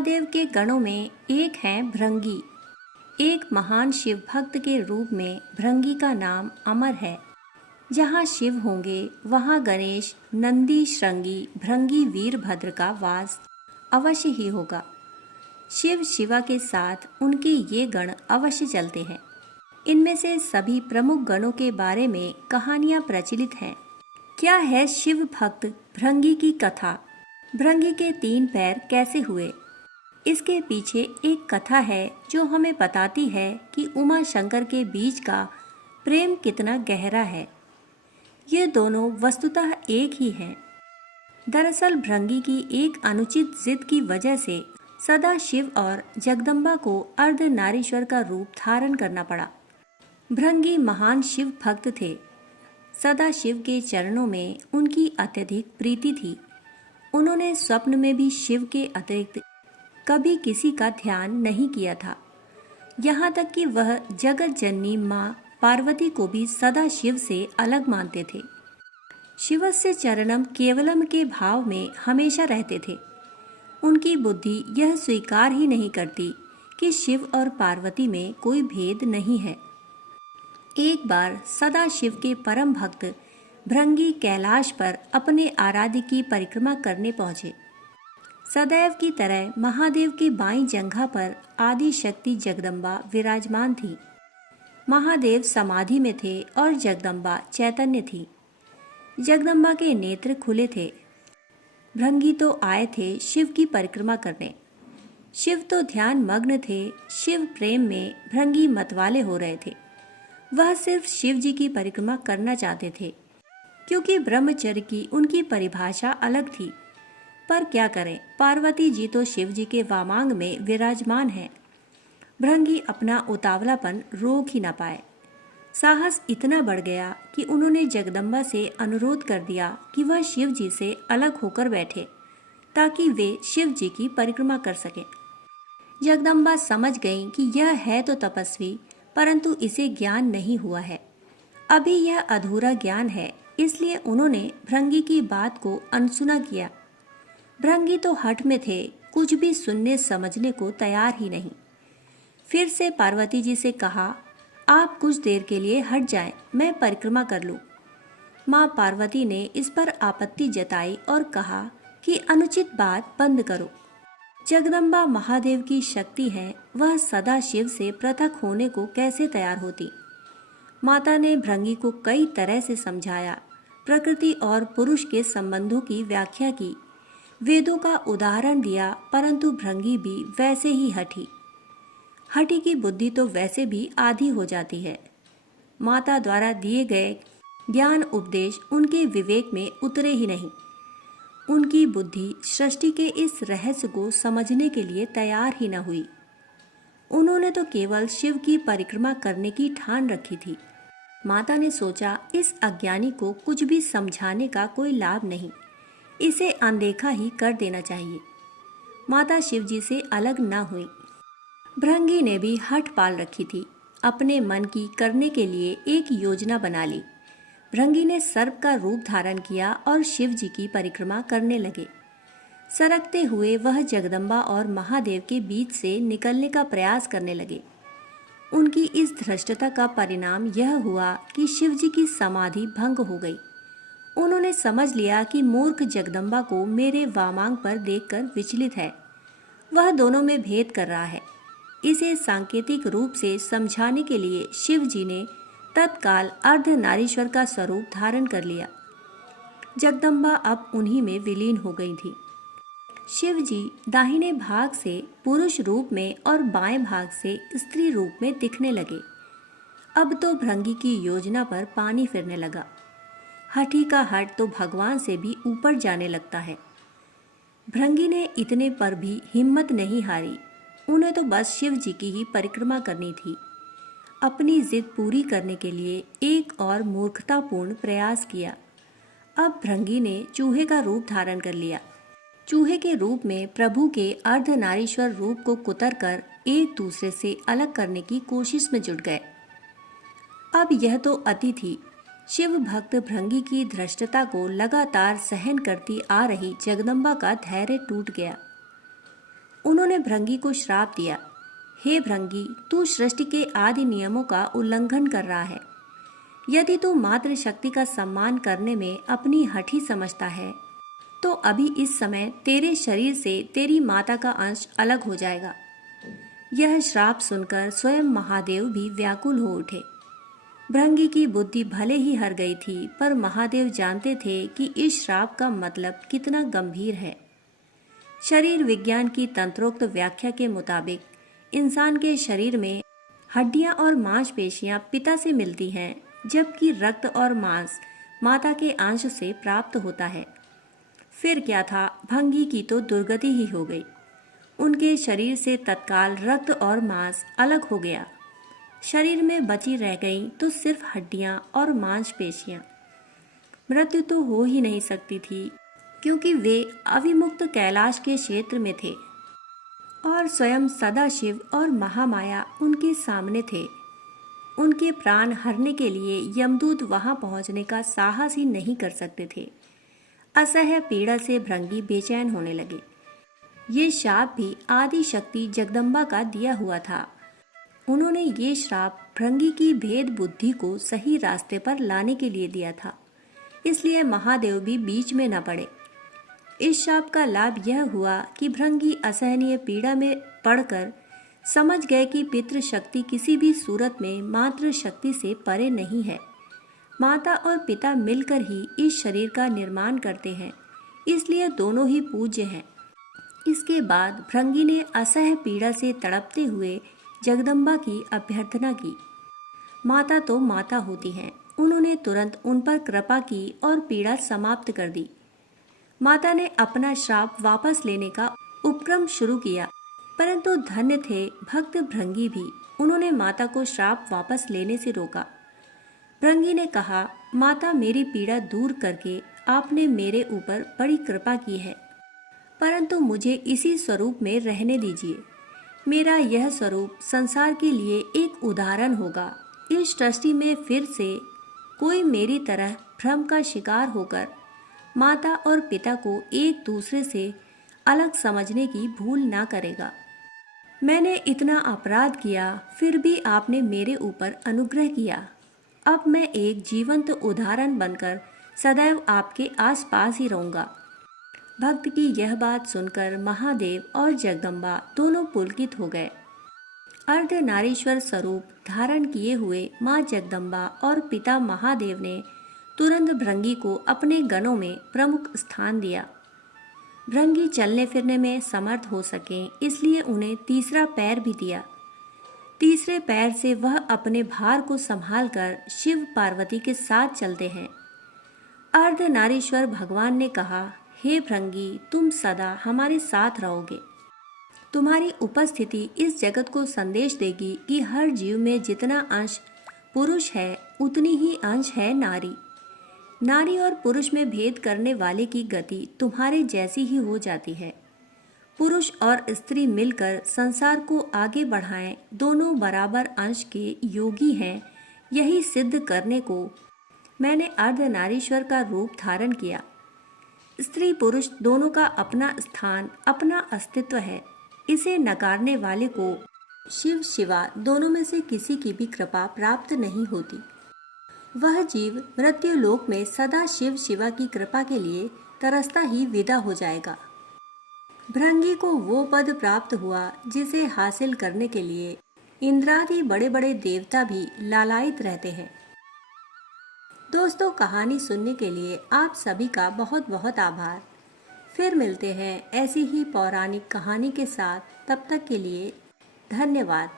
महादेव के गणों में एक है भृंगी। एक महान शिव भक्त के रूप में भृंगी का नाम अमर है। जहाँ शिव होंगे वहाँ गणेश, नंदी, श्रृंगी, भृंगी, वीरभद्र का वास अवश्य ही होगा। शिव शिवा के साथ उनके ये गण अवश्य चलते हैं। इनमें से सभी प्रमुख गणों के बारे में कहानियाँ प्रचलित हैं। क्या है शिव भक्त भृंगी की कथा? भृंगी के 3 पैर कैसे हुए? इसके पीछे एक कथा है जो हमें बताती है कि उमा शंकर के बीच का प्रेम कितना गहरा है। ये दोनों वस्तुतः एक ही हैं। दरअसल भृंगी की एक अनुचित जिद की वजह से सदा शिव और जगदम्बा को अर्धनारीश्वर का रूप धारण करना पड़ा। भृंगी महान शिव भक्त थे। सदा शिव के चरणों में उनकी अत्यधिक प्रीति थी। उन्होंने स्वप्न में भी शिव के अतिरिक्त कभी किसी का ध्यान नहीं किया था। यहाँ तक कि वह जगत जननी माँ पार्वती को भी सदा शिव से अलग मानते थे। शिवस्य चरणम केवलम के भाव में हमेशा रहते थे। उनकी बुद्धि यह स्वीकार ही नहीं करती कि शिव और पार्वती में कोई भेद नहीं है। एक बार सदा शिव के परम भक्त भृंगी कैलाश पर अपने आराध्य की परिक्रमा करने पहुंचे। सदैव की तरह महादेव की बाईं जंघा पर आदि शक्ति जगदम्बा विराजमान थी। महादेव समाधि में थे और जगदम्बा चैतन्य थी। जगदम्बा के नेत्र खुले थे। भृंगी तो आए थे शिव की परिक्रमा करने। शिव तो ध्यान मग्न थे। शिव प्रेम में भृंगी मतवाले हो रहे थे। वह सिर्फ शिव जी की परिक्रमा करना चाहते थे, क्योंकि ब्रह्मचर्य की उनकी परिभाषा अलग थी। पर क्या करें, पार्वती जी तो शिव जी के वामांग में विराजमान है। भृंगी अपना उतावलापन रोक ही न पाए। साहस इतना बढ़ गया कि उन्होंने जगदम्बा से अनुरोध कर दिया कि वह शिव जी से अलग होकर बैठे ताकि वे शिव जी की परिक्रमा कर सकें। जगदम्बा समझ गईं कि यह है तो तपस्वी, परंतु इसे ज्ञान नहीं हुआ है। अभी यह अधूरा ज्ञान है, इसलिए उन्होंने भृंगी की बात को अनसुना किया। भृंगी तो हठ में थे, कुछ भी सुनने समझने को तैयार ही नहीं। फिर से पार्वती जी से कहा, आप कुछ देर के लिए हट जाएं, मैं परिक्रमा कर लूं। माँ पार्वती ने इस पर आपत्ति जताई और कहा कि अनुचित बात बंद करो। जगदम्बा महादेव की शक्ति है, वह सदा शिव से पृथक होने को कैसे तैयार होती। माता ने भृंगी को कई तरह से समझाया, प्रकृति और पुरुष के संबंधों की व्याख्या की, वेदों का उदाहरण दिया, परंतु भृंगी भी वैसे ही हठी की बुद्धि तो वैसे भी आधी हो जाती है। माता द्वारा दिए गए ज्ञान उपदेश उनके विवेक में उतरे ही नहीं। उनकी बुद्धि सृष्टि के इस रहस्य को समझने के लिए तैयार ही न हुई। उन्होंने तो केवल शिव की परिक्रमा करने की ठान रखी थी। माता ने सोचा, इस अज्ञानी को कुछ भी समझाने का कोई लाभ नहीं, इसे अनदेखा ही कर देना चाहिए। माता शिव जी से अलग न हुई। भृंगी ने भी हठ पाल रखी थी। अपने मन की करने के लिए एक योजना बना ली। भृंगी ने सर्प का रूप धारण किया और शिव जी की परिक्रमा करने लगे। सरकते हुए वह जगदम्बा और महादेव के बीच से निकलने का प्रयास करने लगे। उनकी इस धृष्टता का परिणाम यह हुआ कि शिव जी की समाधि भंग हो गई। उन्होंने समझ लिया कि मूर्ख जगदम्बा को मेरे वामांग पर देखकर विचलित है, वह दोनों में भेद कर रहा है। इसे सांकेतिक रूप से समझाने के लिए शिव जी ने तत्काल अर्धनारीश्वर का स्वरूप धारण कर लिया। जगदम्बा अब उन्हीं में विलीन हो गई थी। शिव जी दाहिने भाग से पुरुष रूप में और बाएं भाग से स्त्री रूप में दिखने लगे। अब तो भृंगी की योजना पर पानी फिरने लगा। हठी का हठ तो भगवान से भी ऊपर जाने लगता है। भृंगी ने इतने पर भी हिम्मत नहीं हारी। उन्हें तो बस शिव जी की ही परिक्रमा करनी थी। अपनी जिद पूरी करने के लिए एक और मूर्खतापूर्ण प्रयास किया। अब भृंगी ने चूहे का रूप धारण कर लिया। चूहे के रूप में प्रभु के अर्धनारीश्वर रूप को कुतर कर एक दूसरे से अलग करने की कोशिश में जुट गए। अब यह तो अति थी। शिव भक्त भृंगी की धृष्टता को लगातार सहन करती आ रही जगदम्बा का धैर्य टूट गया। उन्होंने भृंगी को श्राप दिया, हे भृंगी, तू सृष्टि के आदि नियमों का उल्लंघन कर रहा है। यदि तू मातृ शक्ति का सम्मान करने में अपनी हठी समझता है तो अभी इस समय तेरे शरीर से तेरी माता का अंश अलग हो जाएगा। यह श्राप सुनकर स्वयं महादेव भी व्याकुल हो उठे। भृंगी की बुद्धि भले ही हर गई थी, पर महादेव जानते थे कि इस श्राप का मतलब कितना गंभीर है। शरीर विज्ञान की तंत्रोक्त व्याख्या के मुताबिक इंसान के शरीर में हड्डियां और मांसपेशियां पिता से मिलती हैं, जबकि रक्त और मांस माता के अंश से प्राप्त होता है। फिर क्या था, भृंगी की तो दुर्गति ही हो गई। उनके शरीर से तत्काल रक्त और मांस अलग हो गया। शरीर में बची रह गई तो सिर्फ हड्डियां और मांसपेशियां। मृत्यु तो हो ही नहीं सकती थी, क्योंकि वे अविमुक्त कैलाश के क्षेत्र में थे और स्वयं सदाशिव और महामाया उनके सामने थे। उनके प्राण हरने के लिए यमदूत वहां पहुंचने का साहस ही नहीं कर सकते थे। असह्य पीड़ा से भृंगी बेचैन होने लगे। ये शाप भी आदि शक्ति जगदम्बा का दिया हुआ था। उन्होंने ये श्राप भृंगी की भेद बुद्धि को सही रास्ते पर लाने के लिए दिया था, इसलिए महादेव भी बीच में न पड़े। इस शाप का लाभ यह हुआ कि भृंगी असहनीय पीड़ा में पड़कर समझ गए कि पितृ शक्ति किसी भी सूरत में मातृ शक्ति से परे नहीं है। माता और पिता मिलकर ही इस शरीर का निर्माण करते हैं, इसलिए दोनों ही पूज्य हैं। इसके बाद भृंगी ने असह्य पीड़ा से तड़पते हुए जगदम्बा की अभ्यर्थना की। माता तो माता होती हैं, उन्होंने तुरंत उन पर कृपा की और पीड़ा समाप्त कर दी। माता ने अपना श्राप वापस लेने का उपक्रम शुरू किया, परंतु धन्य थे भक्त भृंगी भी। उन्होंने माता को श्राप वापस लेने से रोका। भृंगी ने कहा, माता, मेरी पीड़ा दूर करके आपने मेरे ऊपर बड़ी कृपा की है, परंतु मुझे इसी स्वरूप में रहने दीजिए। मेरा यह स्वरूप संसार के लिए एक उदाहरण होगा। इस सृष्टि में फिर से कोई मेरी तरह भ्रम का शिकार होकर माता और पिता को एक दूसरे से अलग समझने की भूल ना करेगा। मैंने इतना अपराध किया, फिर भी आपने मेरे ऊपर अनुग्रह किया। अब मैं एक जीवंत उदाहरण बनकर सदैव आपके आसपास ही रहूंगा। भक्त की यह बात सुनकर महादेव और जगदम्बा दोनों पुलकित हो गए। अर्धनारीश्वर स्वरूप धारण किए हुए माँ जगदम्बा और पिता महादेव ने तुरंत भृंगी को अपने गणों में प्रमुख स्थान दिया। भृंगी चलने फिरने में समर्थ हो सकें, इसलिए उन्हें तीसरा पैर भी दिया। तीसरे पैर से वह अपने भार को संभालकर शिव पार्वती के साथ चलते हैं। अर्धनारीश्वर भगवान ने कहा, हे भृंगी, तुम सदा हमारे साथ रहोगे। तुम्हारी उपस्थिति इस जगत को संदेश देगी कि हर जीव में जितना अंश पुरुष है, उतनी ही अंश है नारी। नारी और पुरुष में भेद करने वाले की गति तुम्हारे जैसी ही हो जाती है। पुरुष और स्त्री मिलकर संसार को आगे बढ़ाएं, दोनों बराबर अंश के योगी हैं। यही सिद्ध करने को मैंने अर्धनारीश्वर का रूप धारण किया। स्त्री पुरुष दोनों का अपना स्थान, अपना अस्तित्व है। इसे नकारने वाले को शिव शिवा दोनों में से किसी की भी कृपा प्राप्त नहीं होती। वह जीव मृत्यु लोक में सदा शिव शिवा की कृपा के लिए तरसता ही विदा हो जाएगा। भृंगी को वो पद प्राप्त हुआ जिसे हासिल करने के लिए इंद्रादि बड़े बड़े देवता भी लालायित रहते हैं। दोस्तों, कहानी सुनने के लिए आप सभी का बहुत बहुत आभार। फिर मिलते हैं ऐसी ही पौराणिक कहानी के साथ। तब तक के लिए धन्यवाद।